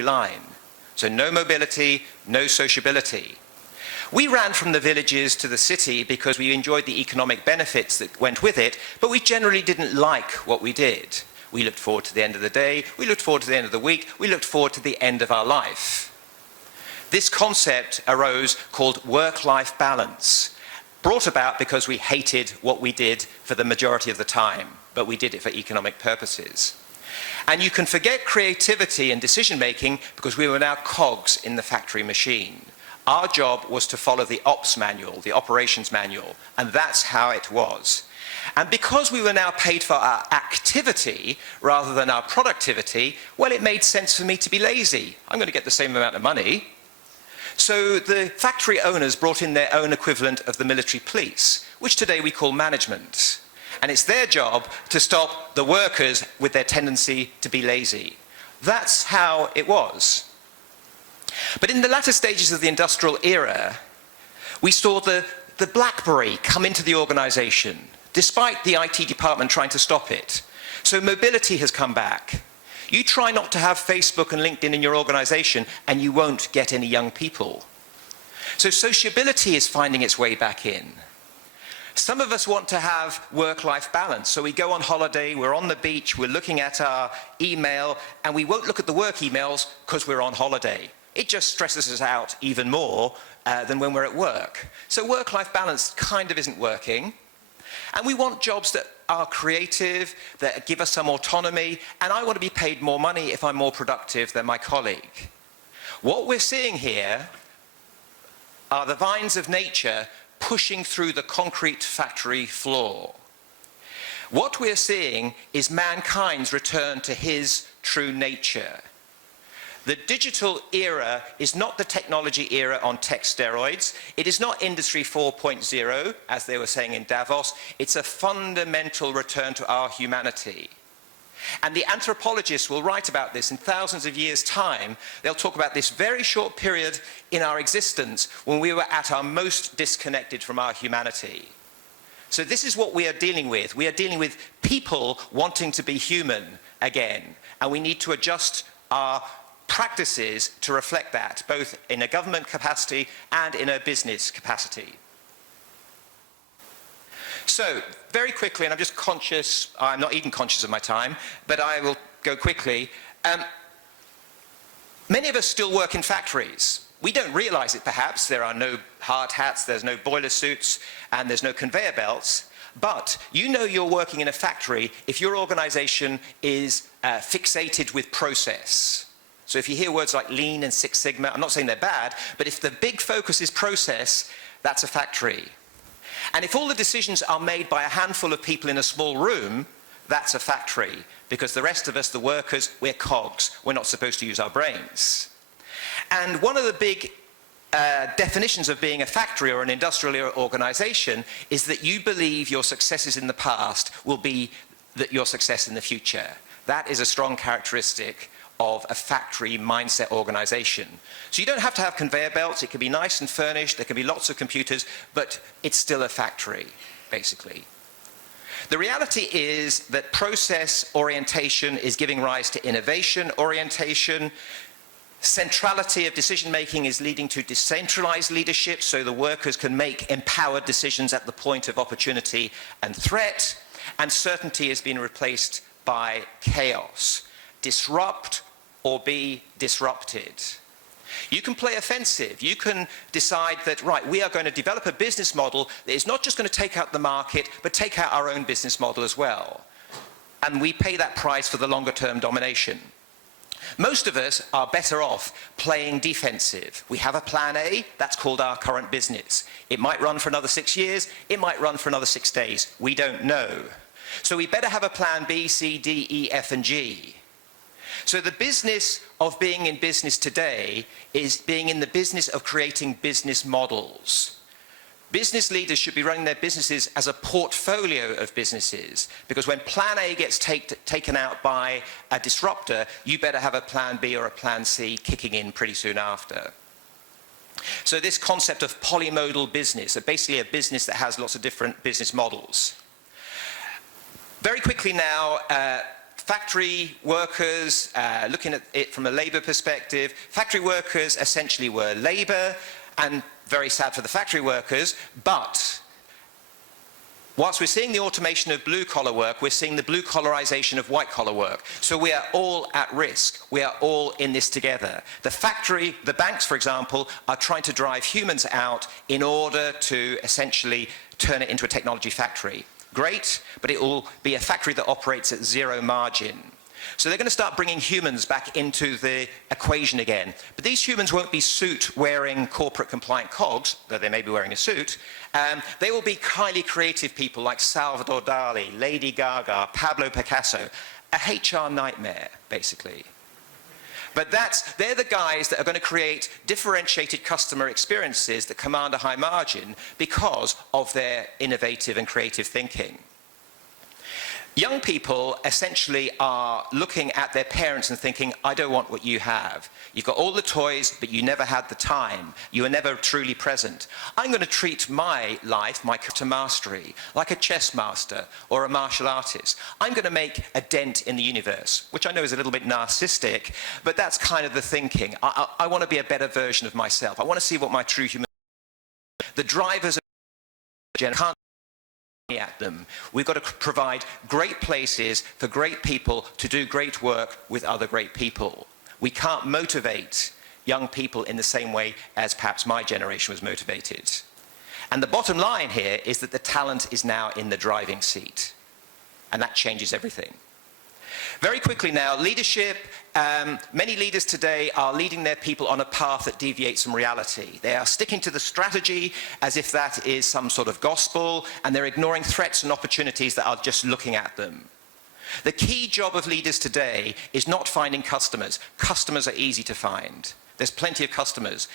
line. So no mobility, no sociability. We ran from the villages to the city because we enjoyed the economic benefits that went with it, but we generally didn't like what we did. We looked forward to the end of the day, we looked forward to the end of the week, we looked forward to the end of our life. This concept arose called work-life balance, brought about because we hated what we did for the majority of the time, but we did it for economic purposes. And you can forget creativity and decision-making because we were now cogs in the factory machine. Our job was to follow the ops manual, the operations manual, and that's how it was. And because we were now paid for our activity rather than our productivity, well, it made sense for me to be lazy. I'm going to get the same amount of money. So the factory owners brought in their own equivalent of the military police, which today we call management. And it's their job to stop the workers with their tendency to be lazy. That's how it was. But in the latter stages of the industrial era, we saw the BlackBerry come into the organization, despite the IT department trying to stop it. So mobility has come back. You try not to have Facebook and LinkedIn in your organization, and you won't get any young people. So sociability is finding its way back in. Some of us want to have work-life balance, so we go on holiday, we're on the beach, we're looking at our email, and we won't look at the work emails because we're on holiday. It just stresses us out even more than when we're at work. So work-life balance kind of isn't working. And we want jobs that are creative, that give us some autonomy, and I want to be paid more money if I'm more productive than my colleague. What we're seeing here are the vines of nature pushing through the concrete factory floor. What we're seeing is mankind's return to his true nature. The digital era is not the technology era on tech steroids. It is not Industry 4.0, as they were saying in Davos. It's a fundamental return to our humanity. And the anthropologists will write about this in thousands of years' time. They'll talk about this very short period in our existence when we were at our most disconnected from our humanity. So this is what we are dealing with. We are dealing with people wanting to be human again. And we need to adjust our practices to reflect that, both in a government capacity and in a business capacity. So, very quickly, and I'm just conscious, I'm not even conscious of my time, but I will go quickly. Many of us still work in factories. We don't realize it, perhaps. There are no hard hats, there's no boiler suits, and there's no conveyor belts. But you know you're working in a factory if your organization is fixated with process. So if you hear words like lean and Six Sigma, I'm not saying they're bad, but if the big focus is process, that's a factory. And if all the decisions are made by a handful of people in a small room, that's a factory, because the rest of us, the workers, we're cogs. We're not supposed to use our brains. And one of the big definitions of being a factory or an industrial organization is that you believe your successes in the past will be your success in the future. That is a strong characteristic of a factory mindset organization. So you don't have to have conveyor belts, it can be nice and furnished, there can be lots of computers, but it's still a factory, basically. The reality is that process orientation is giving rise to innovation orientation. Centrality of decision-making is leading to decentralized leadership, so the workers can make empowered decisions at the point of opportunity and threat, and certainty has been replaced by chaos. Disrupt or be disrupted. You can play offensive. You can decide that, right, we are going to develop a business model that is not just going to take out the market, but take out our own business model as well. And we pay that price for the longer-term domination. Most of us are better off playing defensive. We have a plan A, that's called our current business. It might run for another 6 years, it might run for another 6 days. We don't know. So we better have a plan B, C, D, E, F, and G. So the business of being in business today is being in the business of creating business models. Business leaders should be running their businesses as a portfolio of businesses, because when plan A gets taken out by a disruptor, you better have a plan B or a plan C kicking in pretty soon after. So this concept of polymodal business, basically a business that has lots of different business models. Very quickly now, factory workers, looking at it from a labour perspective, factory workers essentially were labour, and very sad for the factory workers, but whilst we're seeing the automation of blue-collar work, we're seeing the blue-collarization of white-collar work. So we are all at risk. We are all in this together. The banks, for example, are trying to drive humans out in order to essentially turn it into a technology factory. Great, but it will be a factory that operates at zero margin. So they're going to start bringing humans back into the equation again. But these humans won't be suit-wearing corporate compliant cogs, though they may be wearing a suit. They will be highly creative people like Salvador Dali, Lady Gaga, Pablo Picasso. A HR nightmare, basically. But they're the guys that are going to create differentiated customer experiences that command a high margin because of their innovative and creative thinking. Young people essentially are looking at their parents and thinking, I don't want what you have. You've got all the toys, but you never had the time. You were never truly present. I'm going to treat my life, my to mastery, like a chess master or a martial artist. I'm going to make a dent in the universe, which I know is a little bit narcissistic, but that's kind of the thinking. I want to be a better version of myself. I want to see what my true human... The drivers of can't at them. We've got to provide great places for great people to do great work with other great people. We can't motivate young people in the same way as perhaps my generation was motivated. And the bottom line here is that the talent is now in the driving seat. And that changes everything. Very quickly now, leadership. Many leaders today are leading their people on a path that deviates from reality. They are sticking to the strategy as if that is some sort of gospel, and they're ignoring threats and opportunities that are just looking at them. The key job of leaders today is not finding customers. Customers are easy to find. There's plenty of customers.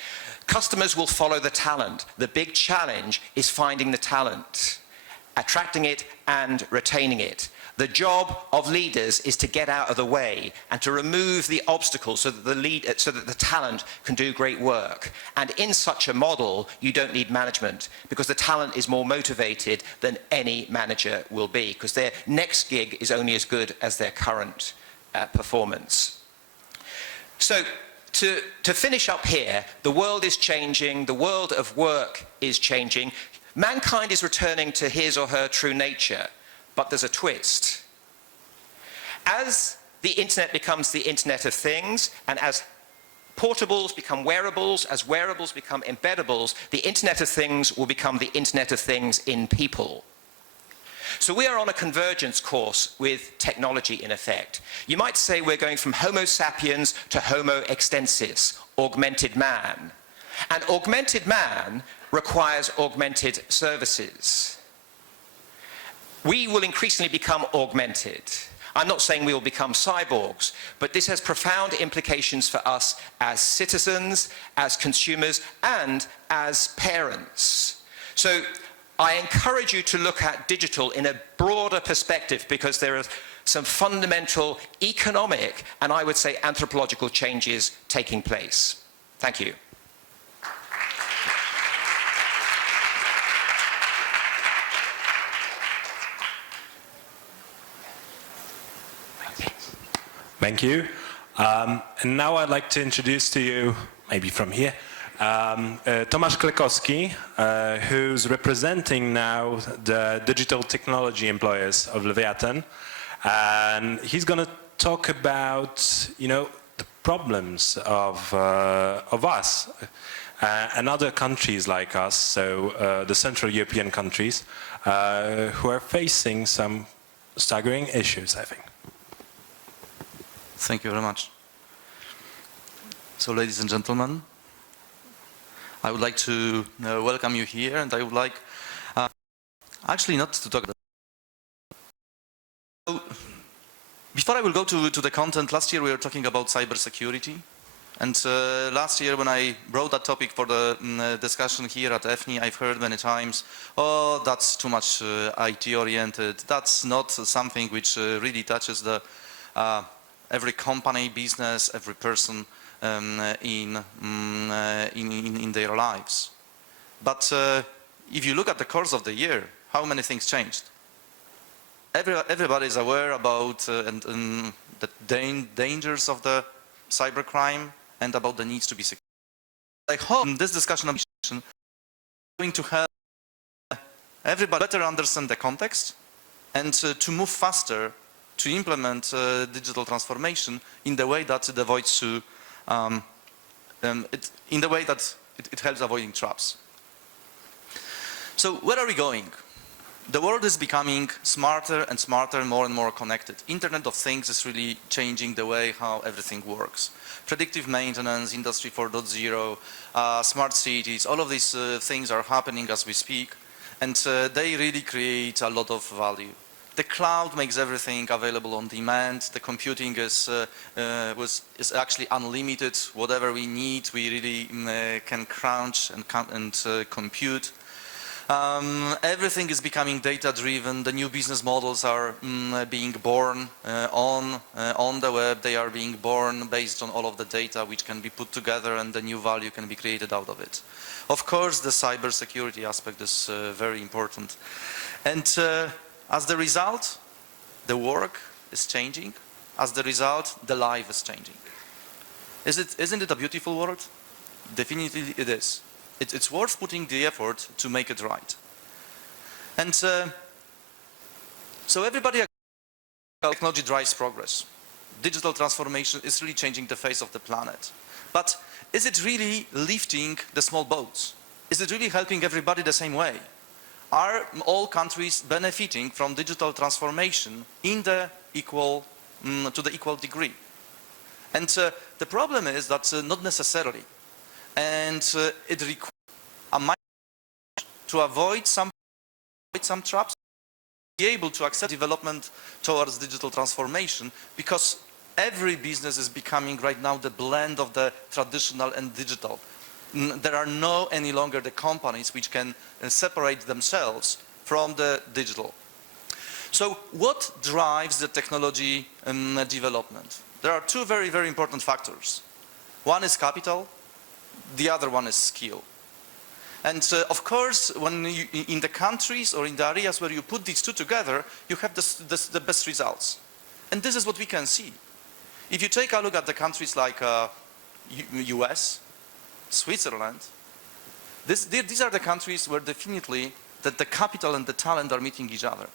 Customers will follow the talent. The big challenge is finding the talent, attracting it and retaining it. The job of leaders is to get out of the way and to remove the obstacles so that the talent can do great work. And in such a model, you don't need management because the talent is more motivated than any manager will be because their next gig is only as good as their current performance. So to finish up here, the world is changing, the world of work is changing. Mankind is returning to his or her true nature. But there's a twist. As the internet becomes the internet of things, and as portables become wearables, as wearables become embeddables, the internet of things will become the internet of things in people. So we are on a convergence course with technology in effect. You might say we're going from Homo sapiens to Homo extensis, augmented man. And augmented man requires augmented services. We will increasingly become augmented. I'm not saying we will become cyborgs, but this has profound implications for us as citizens, as consumers, and as parents. So I encourage you to look at digital in a broader perspective because there are some fundamental economic and I would say anthropological changes taking place. Thank you. Thank you. And now I'd like to introduce to you, maybe from here, Tomasz Klekowski, who's representing now the digital technology employers of Leviathan. And he's going to talk about, the problems of us and other countries like us, so the Central European countries, who are facing some staggering issues, I think. Thank you very much. So, ladies and gentlemen, I would like to welcome you here, and I would like actually not to talk about. So, before I will go to the content, last year we were talking about cybersecurity, and last year when I brought that topic for the discussion here at EFNI, I've heard many times, oh, that's too much IT-oriented, that's not something which really touches the every company, business, every person in their lives. But if you look at the course of the year, how many things changed? everybody is aware about the dangers of the cybercrime and about the needs to be secure. I hope this discussion is going to help everybody better understand the context and to move faster to implement digital transformation in the way that it avoids it helps avoiding traps. So where are we going? The world is becoming smarter and smarter, more and more connected. Internet of Things is really changing the way how everything works. Predictive maintenance, Industry 4.0, smart cities, all of these things are happening as we speak, and they really create a lot of value. The cloud makes everything available on demand. The computing is actually unlimited. Whatever we need, we really can crunch and compute. Everything is becoming data-driven. The new business models are being born on the web. They are being born based on all of the data which can be put together, and the new value can be created out of it. Of course, the cybersecurity aspect is very important. And as the result, the work is changing. As the result, the life is changing. Isn't it a beautiful world? Definitely it is. It's worth putting the effort to make it right. And so everybody agrees technology drives progress. Digital transformation is really changing the face of the planet. But is it really lifting the small boats? Is it really helping everybody the same way? Are all countries benefiting from digital transformation in the to the equal degree? And the problem is that not necessarily. And it requires a mindset to avoid some traps, be able to accept development towards digital transformation, because every business is becoming right now the blend of the traditional and digital. There are no any longer the companies which can separate themselves from the digital. So what drives the technology development? There are two very, very important factors. One is capital, the other one is skill. And of course, when in the countries or in the areas where you put these two together, you have the best results. And this is what we can see. If you take a look at the countries like US, Switzerland, these are the countries where definitely that the capital and the talent are meeting each other.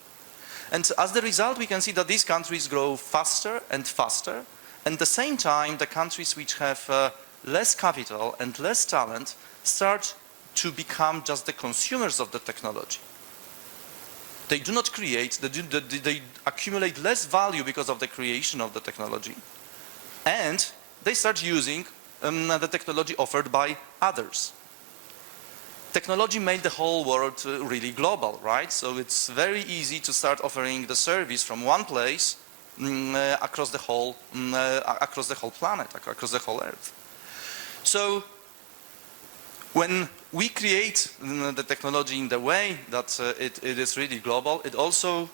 And as the result, we can see that these countries grow faster and faster. And at the same time, the countries which have less capital and less talent start to become just the consumers of the technology. They do not create, they accumulate less value because of the creation of the technology. And they start using the technology offered by others. Technology made the whole world really global, right? So it's very easy to start offering the service from one place across the whole planet, across the whole Earth. So when we create the technology in the way that it is really global, it also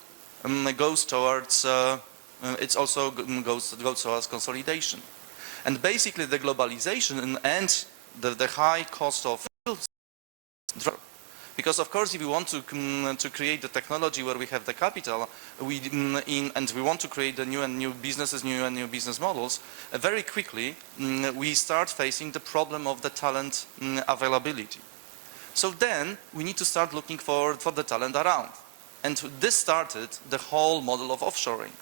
goes towards consolidation. And basically the globalization and the high cost of because of course if we want to create the technology where we have the capital and we want to create the new and new businesses, new and new business models, very quickly we start facing the problem of the talent availability. So then we need to start looking for the talent around. And this started the whole model of offshoring.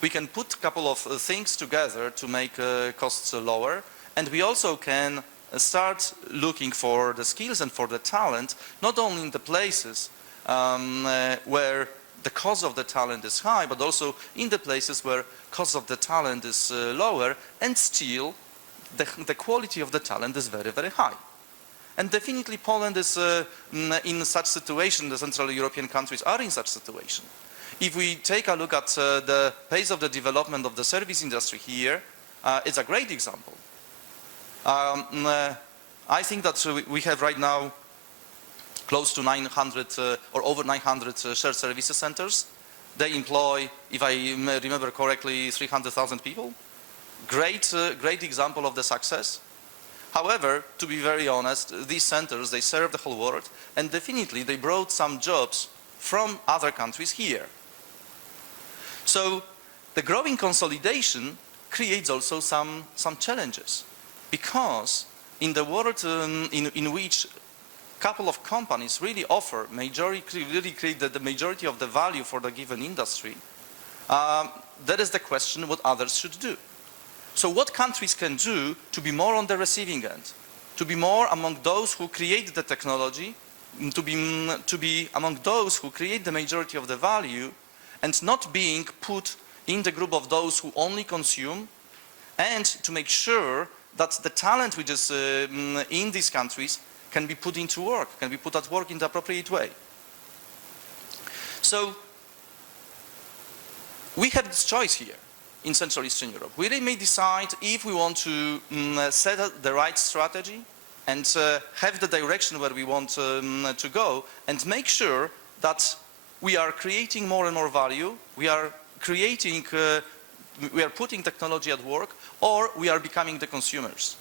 We can put a couple of things together to make costs lower, and we also can start looking for the skills and for the talent, not only in the places where the cost of the talent is high, but also in the places where cost of the talent is lower, and still the quality of the talent is very, very high. And definitely Poland is in such situation, the Central European countries are in such situation. If we take a look at the pace of the development of the service industry here, it's a great example. I think that we have right now close to 900 or over 900 shared services centers. They employ, if I remember correctly, 300,000 people. Great example of the success. However, to be very honest, these centers, they serve the whole world, and definitely they brought some jobs from other countries here. So the growing consolidation creates also some challenges, because in the world in which a couple of companies really offer really create the majority of the value for the given industry, that is the question what others should do. So what countries can do to be more on the receiving end, to be more among those who create the technology, to be among those who create the majority of the value, and not being put in the group of those who only consume, and to make sure that the talent which is in these countries can be put into work, can be put at work in the appropriate way. So we have this choice here in Central Eastern Europe. We really may decide if we want to set up the right strategy and have the direction where we want to go, and make sure that we are creating more and more value, we are putting technology at work, or we are becoming the consumers.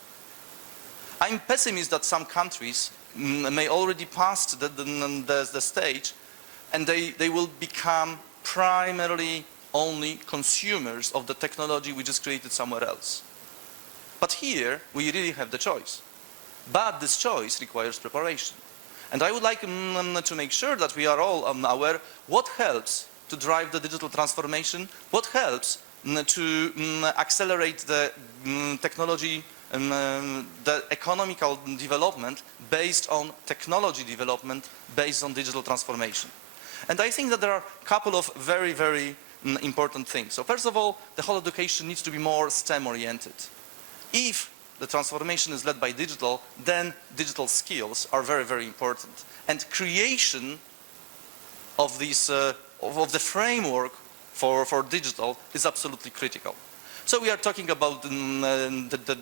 I'm pessimist that some countries may already pass the stage, and they will become primarily only consumers of the technology which is created somewhere else. But here, we really have the choice. But this choice requires preparation. And I would like to make sure that we are all aware what helps to drive the digital transformation, what helps to accelerate the technology, the economical development based on technology development, based on digital transformation. And I think that there are a couple of very, very important things. So first of all, the whole education needs to be more STEM-oriented. If the transformation is led by digital, then digital skills are very, very important. And creation of this, of the framework for digital is absolutely critical. So we are talking about the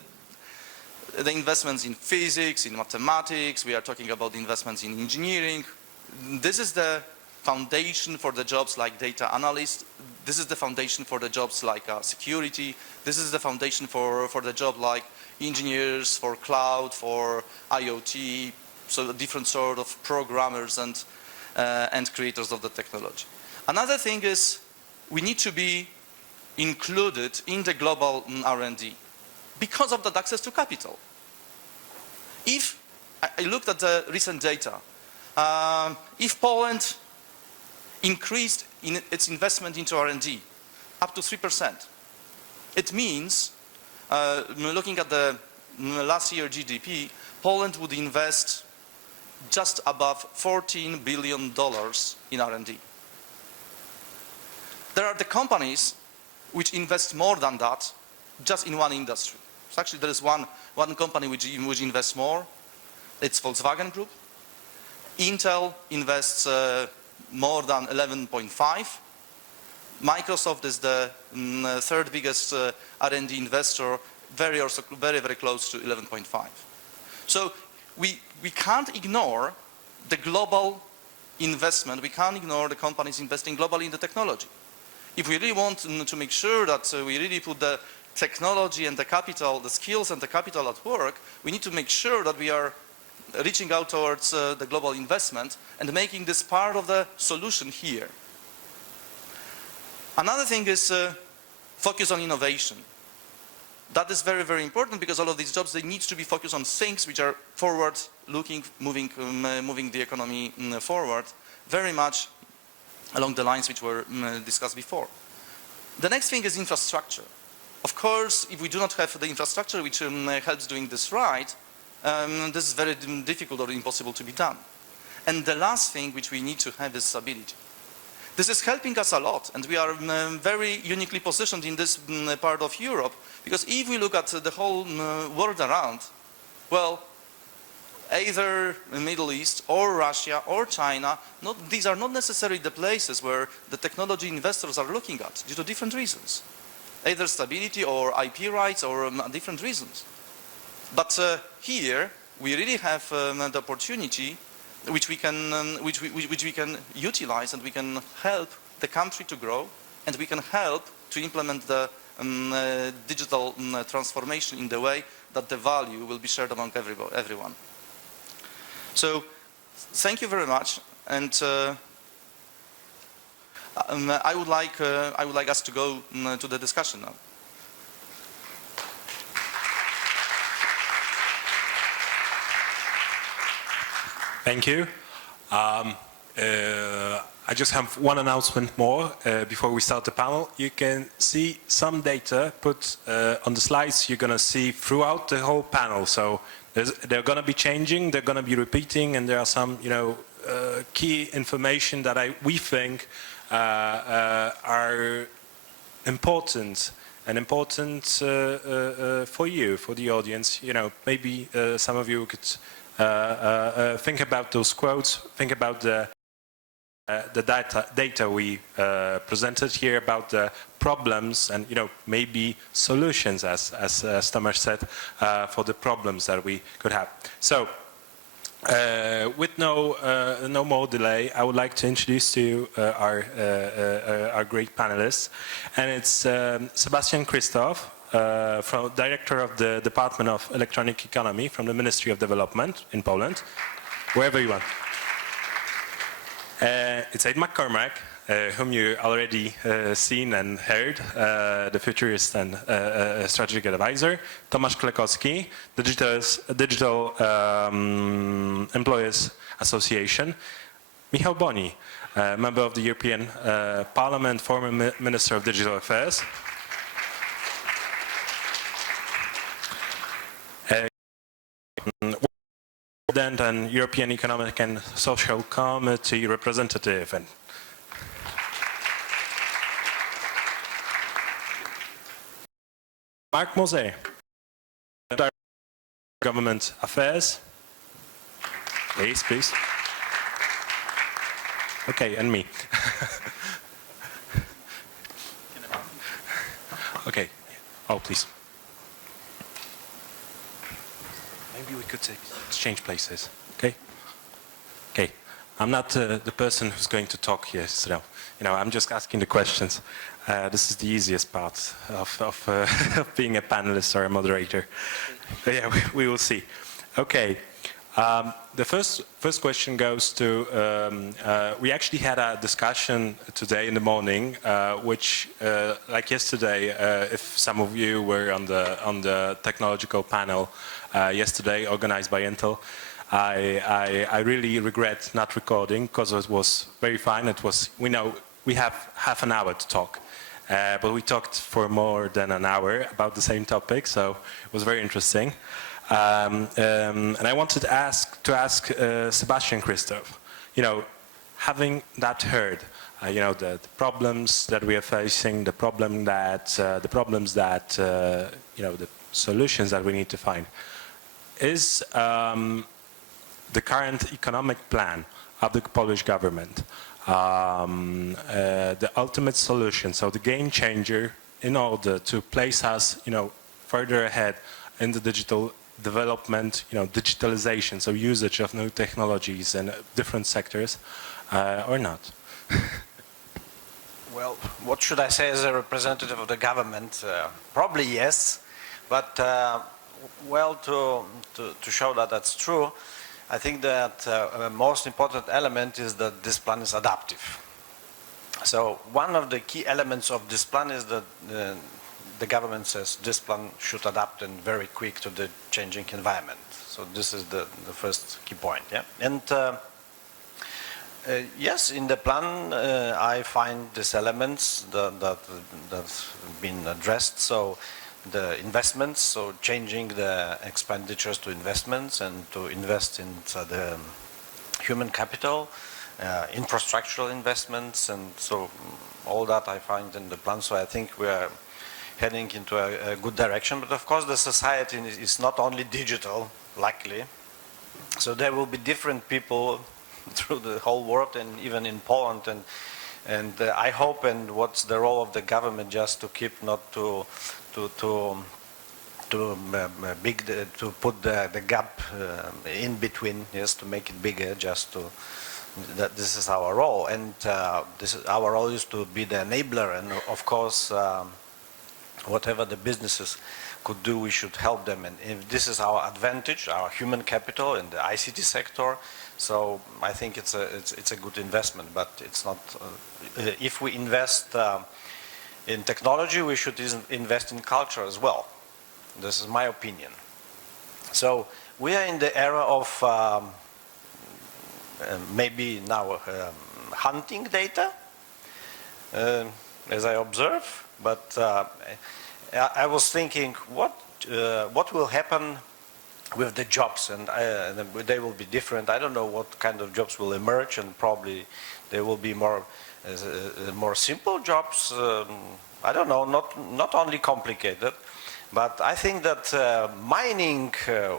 investments in physics, in mathematics, we are talking about investments in engineering. This is the foundation for the jobs like data analyst. This is the foundation for the jobs like security. This is the foundation for the job like engineers, for cloud, for IoT, so different sort of programmers and creators of the technology. Another thing is we need to be included in the global R&D because of that access to capital. If I looked at the recent data, if Poland increased in its investment into R&D up to 3%, it means, looking at the last year GDP, Poland would invest just above $14 billion in R&D. There are the companies which invest more than that just in one industry. So actually there is one company which invests more. It's Volkswagen Group. Intel invests more than 11.5. Microsoft is the third biggest R&D investor, very, very close to 11.5. So we can't ignore the global investment. We can't ignore the companies investing globally in the technology. If we really want to make sure that we really put the technology and the capital, the skills and the capital at work, we need to make sure that we are reaching out towards the global investment and making this part of the solution here. Another thing is focus on innovation. That is very, very important because all of these jobs, they need to be focused on things which are forward-looking, moving the economy forward, very much along the lines which were discussed before. The next thing is infrastructure. Of course, if we do not have the infrastructure which helps doing this right, this is very difficult or impossible to be done. And the last thing which we need to have is stability. This is helping us a lot, and we are very uniquely positioned in this part of Europe, because if we look at the whole world around, well, either the Middle East or Russia or China, these are not necessarily the places where the technology investors are looking at due to different reasons. Either stability or IP rights or different reasons. But here we really have the opportunity which we can utilize, and we can help the country to grow, and we can help to implement the digital transformation in the way that the value will be shared among everyone. So thank you very much, and I would like us to go to the discussion now. Thank you. I just have one announcement more before we start the panel. You can see some data put on the slides. You're going to see throughout the whole panel. So they're going to be changing, they're going to be repeating, and there are some, key information that we think are important for you, for the audience. Maybe some of you could think about those quotes, think about the data we presented here about the problems and maybe solutions, as Tomasz said, for the problems that we could have. So with no more delay, I would like to introduce to you our great panelists, and it's Sebastian Christoph, Director of the Department of Electronic Economy from the Ministry of Development in Poland, wherever you want. It's Ed McCormack, whom you already seen and heard, the futurist and strategic advisor. Tomasz Klekowski, the Digital Employers Association. Michał Boni, member of the European Parliament, former Minister of Digital Affairs. President and European Economic and Social Committee representative. And Mark Mose, Director of Government Affairs. Please. Okay, and me. Okay. Oh, please. Maybe we could exchange places, okay? Okay. I'm not the person who's going to talk here, so I'm just asking the questions. This is the easiest part of being a panelist or a moderator. But yeah, we will see. Okay. The first question goes to, we actually had a discussion today in the morning, which, like yesterday, if some of you were on the technological panel yesterday, organized by Intel, I really regret not recording because it was very fun. We have half an hour to talk, but we talked for more than an hour about the same topic, so it was very interesting. And I wanted to ask Sebastian Christoph, having that heard, the problems that we are facing, the solutions that we need to find, is the current economic plan of the Polish government the ultimate solution, so the game changer in order to place us, further ahead in the digital development, digitalization, so usage of new technologies in different sectors, or not? Well, what should I say as a representative of the government? Probably yes, but well, to show that that's true, I think that the most important element is that this plan is adaptive. So one of the key elements of this plan is that the government says this plan should adapt and very quick to the changing environment. So this is the first key point. Yeah? And yes, in the plan I find these elements that's been addressed. So the investments, so changing the expenditures to investments and to invest into the human capital, infrastructural investments, and so all that I find in the plan. So I think we are heading into a good direction. But of course the society is not only digital, luckily. So there will be different people through the whole world and even in Poland. And I hope, and what's the role of the government, just to keep not to put the gap in between, yes, to make it bigger, just to, that this is our role. And our role is to be the enabler, and of course whatever the businesses could do, we should help them. And if this is our advantage, our human capital in the ICT sector, so I think it's a good investment. But it's not. If we invest in technology, we should invest in culture as well. This is my opinion. So we are in the era of maybe now hunting data, as I observe. But I was thinking, what will happen with the jobs, and they will be different. I don't know what kind of jobs will emerge, and probably there will be more simple jobs. I don't know, not only complicated, but I think that mining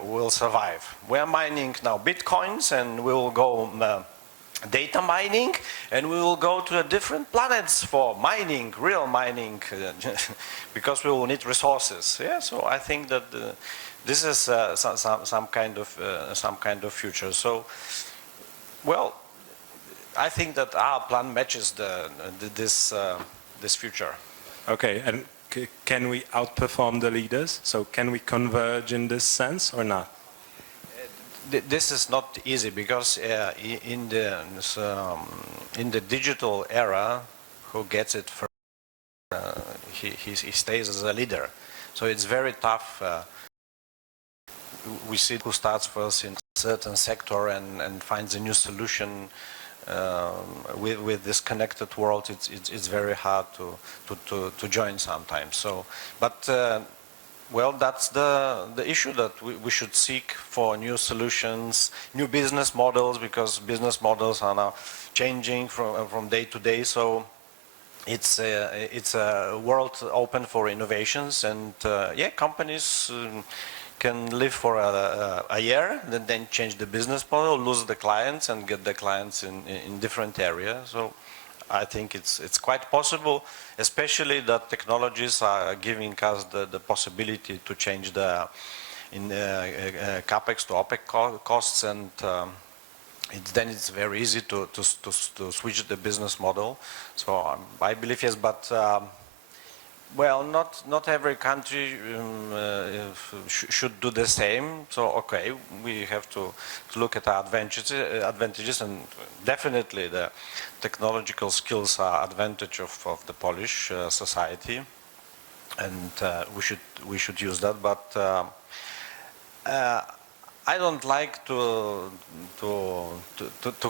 will survive. We are mining now bitcoins, and we will go data mining, and we will go to different planets for mining, real mining, because we will need resources. Yeah, so I think that this is some kind of future. So, well, I think that our plan matches this future. Okay, and can we outperform the leaders? So can we converge in this sense or not? This is not easy, because in the digital era, who gets it first, he stays as a leader. So it's very tough. We see who starts first in a certain sector and finds a new solution. With this connected world, it's very hard to join sometimes. So, but. Well, that's the issue, that we should seek for new solutions, new business models, because business models are now changing from day to day. So it's a world open for innovations, and yeah, companies can live for a year, then change the business model, lose the clients, and get the clients in different areas. So I think it's quite possible, especially that technologies are giving us the possibility to change the capex to opex costs, and then it's very easy to switch the business model. So I believe yes, but well, not every country should do the same. So okay, we have to look at our advantages, and definitely the technological skills are advantage of the Polish society, and we should use that. But I don't like to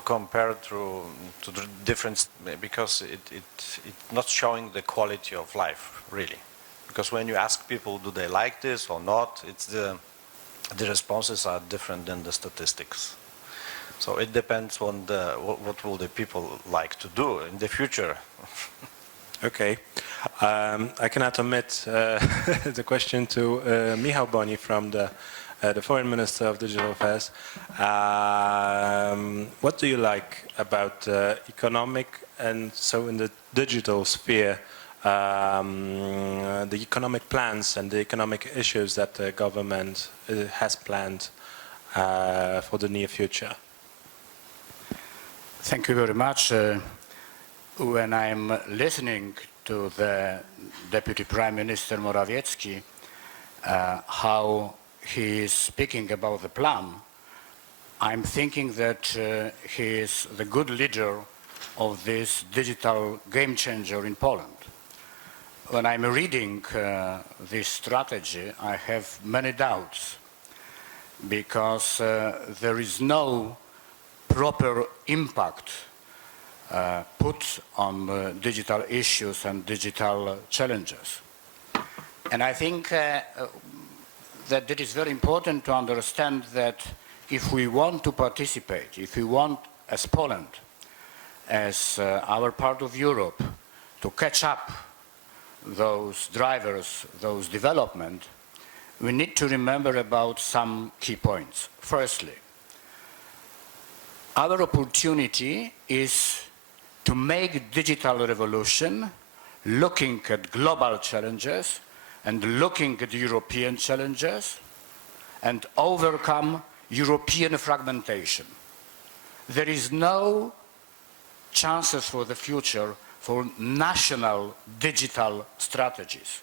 compare to the difference, because it's not showing the quality of life really. Because when you ask people, do they like this or not, it's the responses are different than the statistics. So it depends on what will the people like to do in the future. Okay, I cannot omit the question to Michał Boni from the Foreign Minister of Digital Affairs. What do you like about economic, and so in the digital sphere, the economic plans and the economic issues that the government has planned for the near future? Thank you very much. When I'm listening to the Deputy Prime Minister Morawiecki, how he is speaking about the plan, I'm thinking that he is the good leader of this digital game changer in Poland. When I'm reading this strategy, I have many doubts, because there is no proper impact put on digital issues and digital challenges. And I think that it is very important to understand that if we want to participate, if we want, as Poland, as our part of Europe, to catch up those drivers, those development, we need to remember about some key points. Firstly, our opportunity is to make digital revolution looking at global challenges and looking at European challenges and overcome European fragmentation. There is no chances for the future for national digital strategies.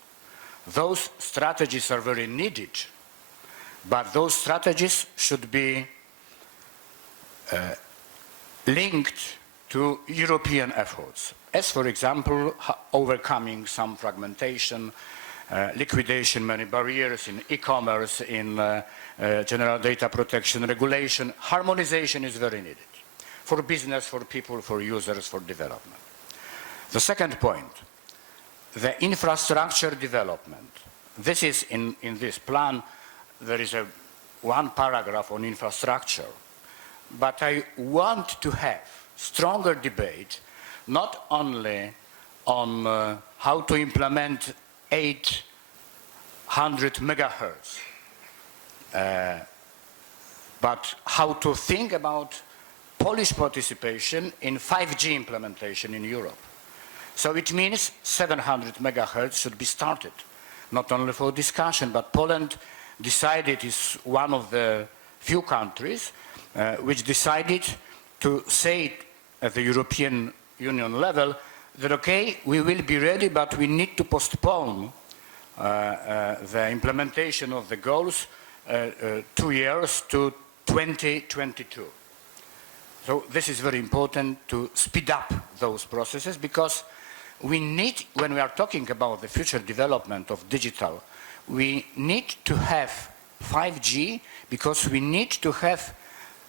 Those strategies are very needed, but those strategies should be linked to European efforts, as for example, overcoming some fragmentation, liquidation many barriers in e-commerce, in general data protection regulation. Harmonization is very needed for business, for people, for users, for development. The second point, the infrastructure development. This is in this plan, there is one paragraph on infrastructure, but I want to have stronger debate not only on how to implement 800 megahertz, but how to think about Polish participation in 5G implementation in Europe. So it means 700 megahertz should be started, not only for discussion, but Poland decided, is one of the few countries which decided to say at the European Union level that, okay, we will be ready, but we need to postpone the implementation of the goals 2 years to 2022. So this is very important to speed up those processes, because we need, when we are talking about the future development of digital, we need to have 5G because we need to have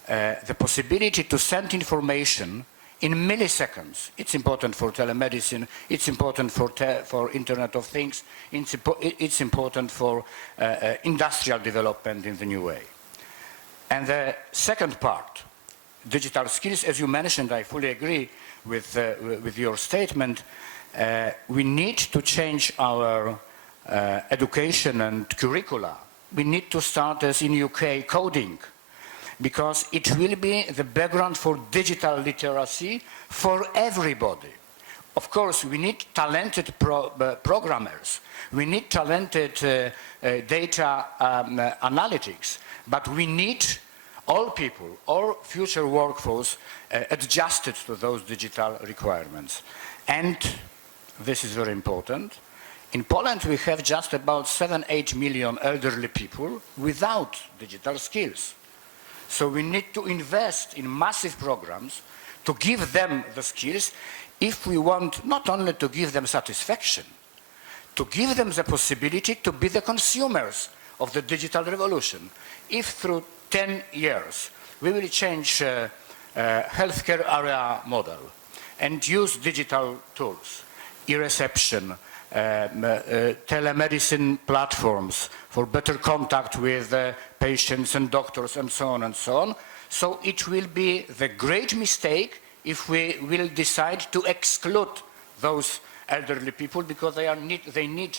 the possibility to send information in milliseconds. It's important for telemedicine, it's important for Internet of Things, it's important for industrial development in the new way. And the second part, digital skills, as you mentioned, I fully agree with your statement. We need to change our education and curricula. We need to start, as in UK, coding, because it will be the background for digital literacy for everybody. Of course, we need talented programmers. We need talented data analytics, but we need all people, all future workforce adjusted to those digital requirements. And this is very important. In Poland, we have just about 7-8 million elderly people without digital skills. So we need to invest in massive programs to give them the skills if we want not only to give them satisfaction, to give them the possibility to be the consumers of the digital revolution. If through 10 years we will change healthcare area model and use digital tools, e-reception, telemedicine platforms for better contact with patients and doctors and so on and so on. So it will be the great mistake if we will decide to exclude those elderly people, because they need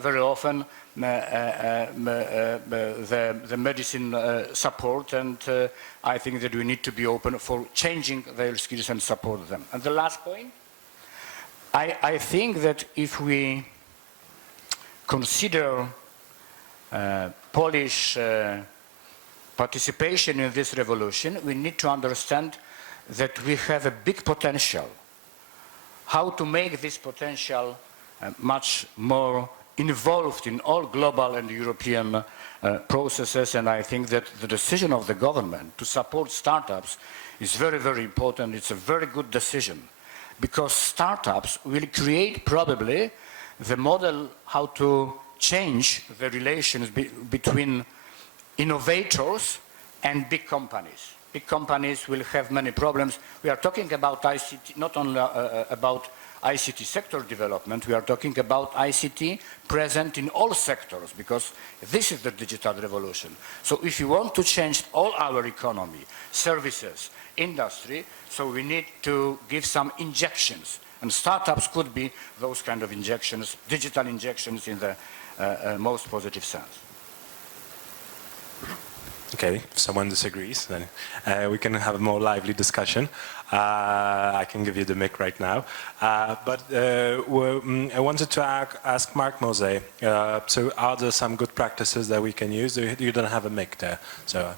very often the medicine support, and I think that we need to be open for changing their skills and support them. And the last point, I think that if we consider Polish participation in this revolution, we need to understand that we have a big potential. How to make this potential much more involved in all global and European processes, and I think that the decision of the government to support startups is very, very important. It's a very good decision, because startups will create probably the model how to change the relations between innovators and big companies. Big companies will have many problems. We are talking about ICT, not only about ICT sector development, we are talking about ICT present in all sectors, because this is the digital revolution. So if you want to change all our economy, services, industry, so we need to give some injections. And startups could be those kind of injections, digital injections in the most positive sense. Okay, if someone disagrees, then we can have a more lively discussion. I can give you the mic right now. But I wanted to ask Mark Mose, so are there some good practices that we can use? You don't have a mic there, so...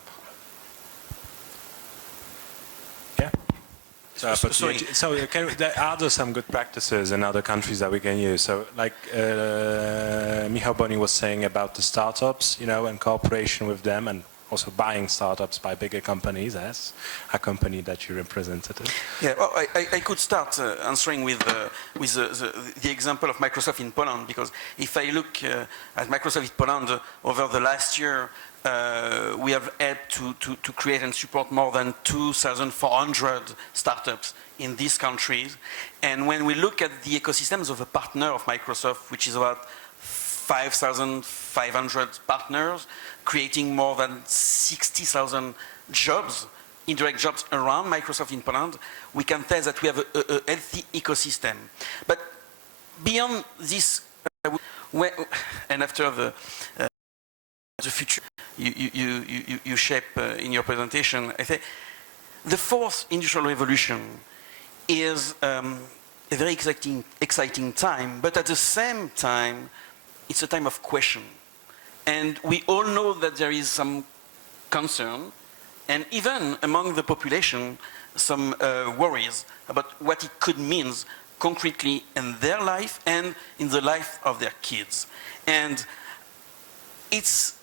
Yeah? Are there some good practices in other countries that we can use? So, like Michał Boni was saying about the startups, and cooperation with them, and also buying startups by bigger companies, as a company that you represented. Yeah, well, I could start answering with the example of Microsoft in Poland, because if I look at Microsoft in Poland over the last year, we have helped to create and support more than 2,400 startups in these countries. And when we look at the ecosystems of a partner of Microsoft, which is about 5,500 partners, creating more than 60,000 jobs, indirect jobs around Microsoft in Poland, we can tell that we have a healthy ecosystem. But beyond this, and after the future you shape in your presentation, I think the fourth industrial revolution is a very exciting time, but at the same time, it's a time of question. And we all know that there is some concern, and even among the population, some worries about what it could mean concretely in their life and in the life of their kids. And it's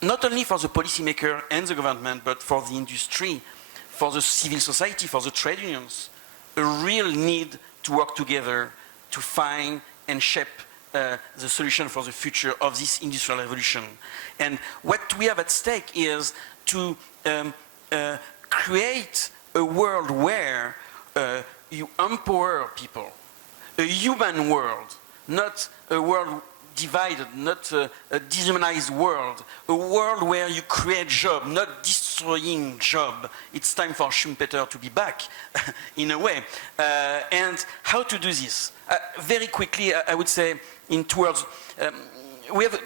not only for the policymaker and the government, but for the industry, for the civil society, for the trade unions, a real need to work together to find and shape the solution for the future of this industrial revolution. And what we have at stake is to create a world where you empower people, a human world, not a world divided, not a dehumanized world, a world where you create jobs, not destroying jobs. It's time for Schumpeter to be back, in a way. And how to do this? Very quickly, I would say, in 2 words, we have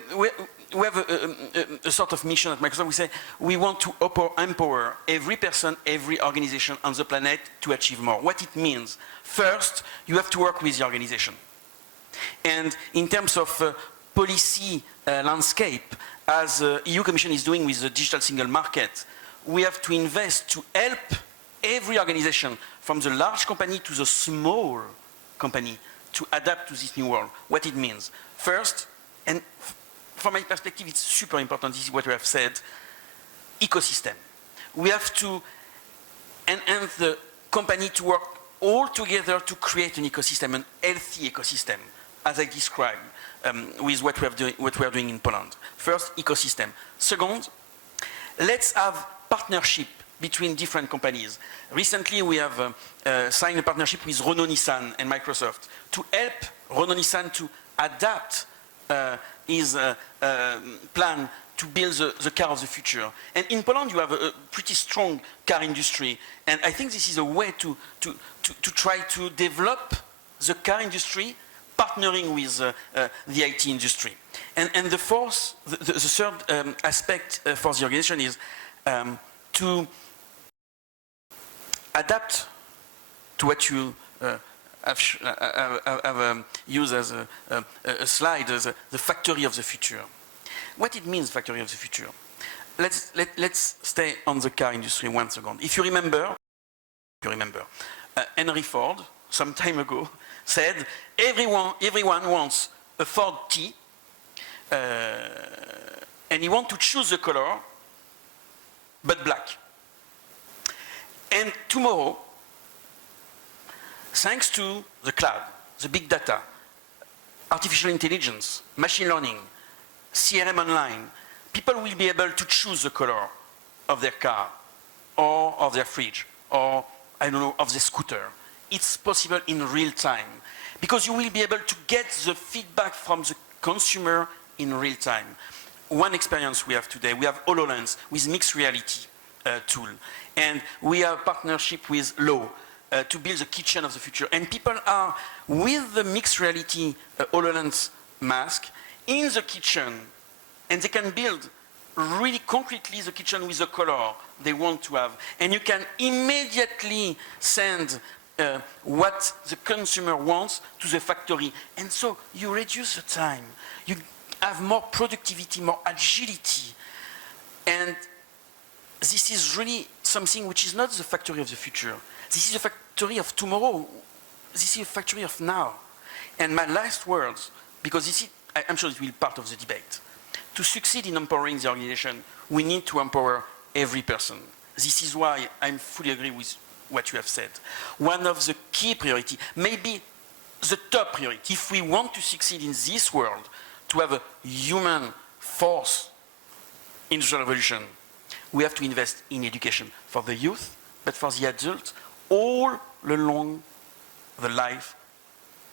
a sort of mission at Microsoft. We say we want to empower every person, every organization on the planet to achieve more. What it means, first, you have to work with the organization. And in terms of policy landscape, as the EU Commission is doing with the digital single market, we have to invest to help every organization, from the large company to the small company, to adapt to this new world. What it means. First, and from my perspective, it's super important, this is what we have said, ecosystem. We have to enhance the company to work all together to create an ecosystem, an healthy ecosystem, as I described with what we are doing in Poland. First, ecosystem. Second, let's have partnership between different companies. Recently, we have signed a partnership with Renault-Nissan and Microsoft to help Renault-Nissan to adapt his plan to build the car of the future. And in Poland, you have a pretty strong car industry. And I think this is a way to try to develop the car industry, partnering with the IT industry. And the third aspect for the organization is to adapt to what you have used as a slide, as the factory of the future. What it means, factory of the future? Let's stay on the car industry 1 second. If you remember, Henry Ford, some time ago, said everyone wants a Ford T, and he wants to choose the color, but black. And tomorrow, thanks to the cloud, the big data, artificial intelligence, machine learning, CRM online, people will be able to choose the color of their car, or of their fridge, or, I don't know, of the scooter. It's possible in real time, because you will be able to get the feedback from the consumer in real time. One experience we have today, we have HoloLens with mixed reality tool, and we have partnership with Lowe to build the kitchen of the future. And people are, with the mixed reality HoloLens mask, in the kitchen, and they can build really concretely the kitchen with the color they want to have. And you can immediately send what the consumer wants to the factory. And so you reduce the time. You have more productivity, more agility. And this is really something which is not the factory of the future. This is a factory of tomorrow. This is a factory of now. And my last words, because this is, I'm sure it will be part of the debate. To succeed in empowering the organization, we need to empower every person. This is why I fully agree with what you have said. One of the key priorities, maybe the top priority, if we want to succeed in this world, to have a human force industrial revolution, we have to invest in education for the youth, but for the adults, all along the life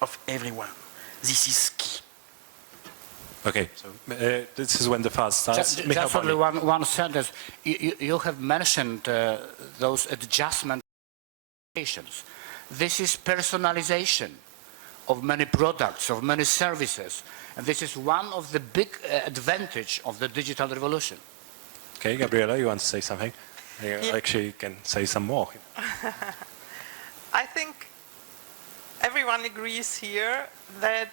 of everyone. This is key. Okay, so this is when the fast starts. Just only one sentence. You have mentioned those adjustment. This is personalization of many products, of many services, and this is one of the big advantage of the digital revolution. Okay, Gabriela, you want to say something? You actually can say some more. I think everyone agrees here that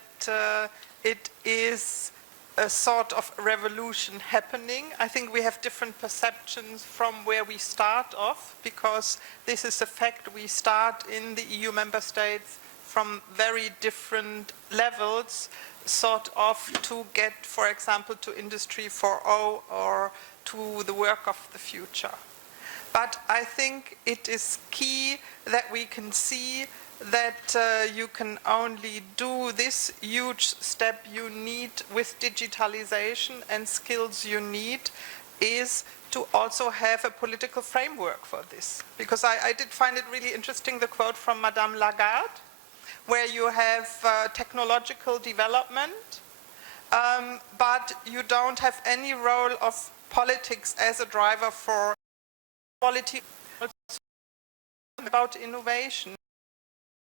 it is a sort of revolution happening. I think we have different perceptions from where we start off, because this is a fact. We start in the EU member states from very different levels, sort of to get, for example, to Industry 4.0 or to the work of the future. But I think it is key that we can see that you can only do this huge step you need with digitalization and skills you need is to also have a political framework for this. Because I did find it really interesting, the quote from Madame Lagarde, where you have technological development, but you don't have any role of politics as a driver for quality. About innovation.